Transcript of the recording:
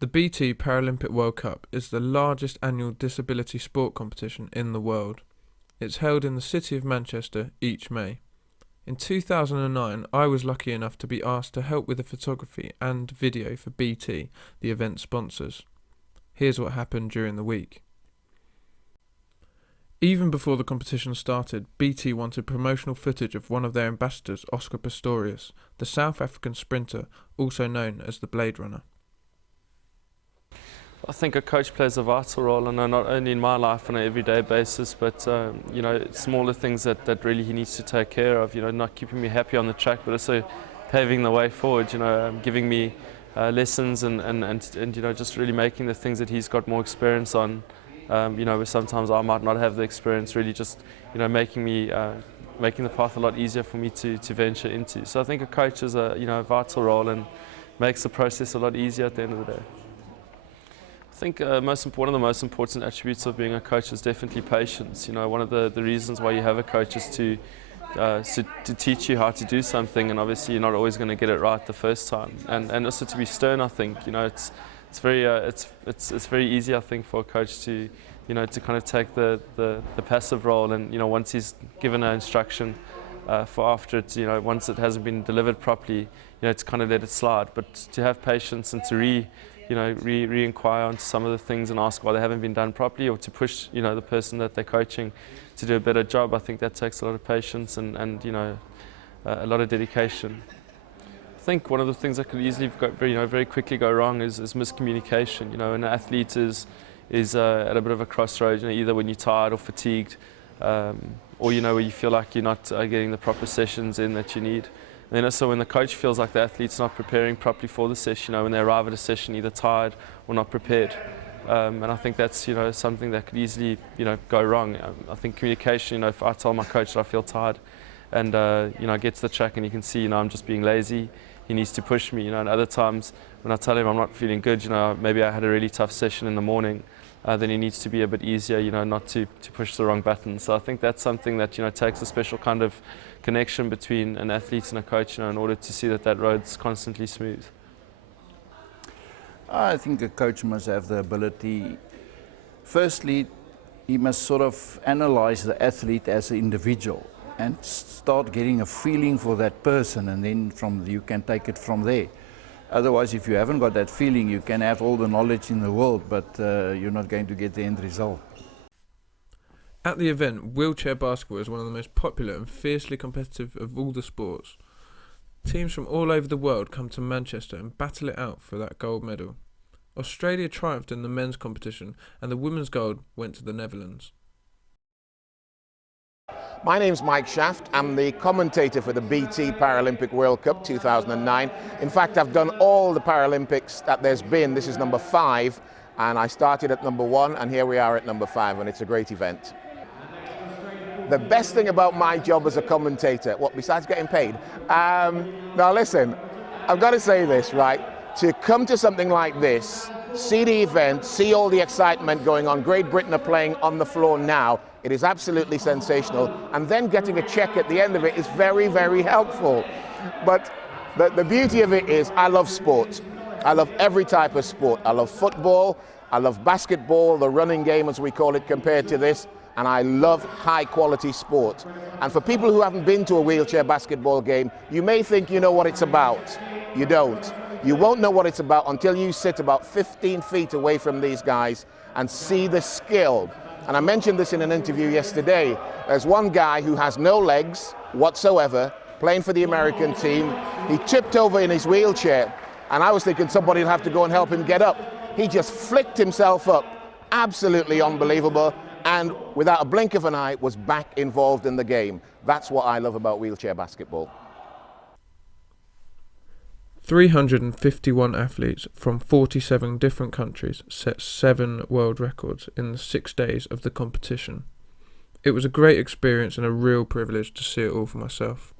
The BT Paralympic World Cup is the largest annual disability sport competition in the world. It's held in the city of Manchester each May. In 2009, I was lucky enough to be asked to help with the photography and video for BT, the event sponsors. Here's what happened during the week. Even before the competition started, BT wanted promotional footage of one of their ambassadors, Oscar Pistorius, the South African sprinter, also known as the Blade Runner. I think a coach plays a vital role, and not only in my life on an everyday basis, but smaller things that really he needs to take care of. Not keeping me happy on the track, but also paving the way forward. Giving me lessons and just really making the things that he's got more experience on. Where sometimes I might not have the experience. Really, just making the path a lot easier for me to venture into. So I think a coach is a vital role and makes the process a lot easier at the end of the day. I think one of the most important attributes of being a coach is definitely patience. One of the reasons why you have a coach is to teach you how to do something, and obviously you're not always going to get it right the first time. And also to be stern, I think. It's very easy, I think, for a coach to kind of take the passive role, and once he's given an instruction for after it, once it hasn't been delivered properly, to kind of let it slide. But to have patience and to re-inquire onto some of the things and ask why they haven't been done properly, or to push the person that they're coaching to do a better job. I think that takes a lot of patience and a lot of dedication. I think one of the things that could easily very quickly go wrong is miscommunication. An athlete is at a bit of a crossroads. Either when you're tired or fatigued, or where you feel like you're not getting the proper sessions in that you need. And then also when the coach feels like the athlete's not preparing properly for the session, when they arrive at a session either tired or not prepared. And I think that's something that could easily go wrong. I think communication, if I tell my coach that I feel tired and I get to the track and you can see I'm just being lazy, he needs to push me. And other times when I tell him I'm not feeling good, maybe I had a really tough session in the morning, then he needs to be a bit easier, not to push the wrong button. So I think that's something that takes a special kind of connection between an athlete and a coach, in order to see that road's constantly smooth. I think a coach must have the ability, firstly, he must sort of analyze the athlete as an individual and start getting a feeling for that person, and then you can take it from there. Otherwise, if you haven't got that feeling, you can have all the knowledge in the world, but you're not going to get the end result. At the event, wheelchair basketball is one of the most popular and fiercely competitive of all the sports. Teams from all over the world come to Manchester and battle it out for that gold medal. Australia triumphed in the men's competition, and the women's gold went to the Netherlands. My name's Mike Shaft. I'm the commentator for the BT Paralympic World Cup 2009. In fact, I've done all the Paralympics that there's been. This is number 5, and I started at number 1, and here we are at number 5, and it's a great event. The best thing about my job as a commentator, besides getting paid? Now listen, I've got to say this, right? To come to something like this, see the event, see all the excitement going on. Great Britain are playing on the floor now. It is absolutely sensational. And then getting a check at the end of it is very, very helpful. But the beauty of it is I love sport. I love every type of sport. I love football. I love basketball, the running game as we call it compared to this. And I love high quality sport. And for people who haven't been to a wheelchair basketball game, you may think you know what it's about. You don't. You won't know what it's about until you sit about 15 feet away from these guys and see the skill. And I mentioned this in an interview yesterday. There's one guy who has no legs whatsoever, playing for the American team. He tipped over in his wheelchair, and I was thinking somebody would have to go and help him get up. He just flicked himself up. Absolutely unbelievable. And without a blink of an eye, was back involved in the game. That's what I love about wheelchair basketball. 351 athletes from 47 different countries set 7 world records in the 6 days of the competition. It was a great experience and a real privilege to see it all for myself.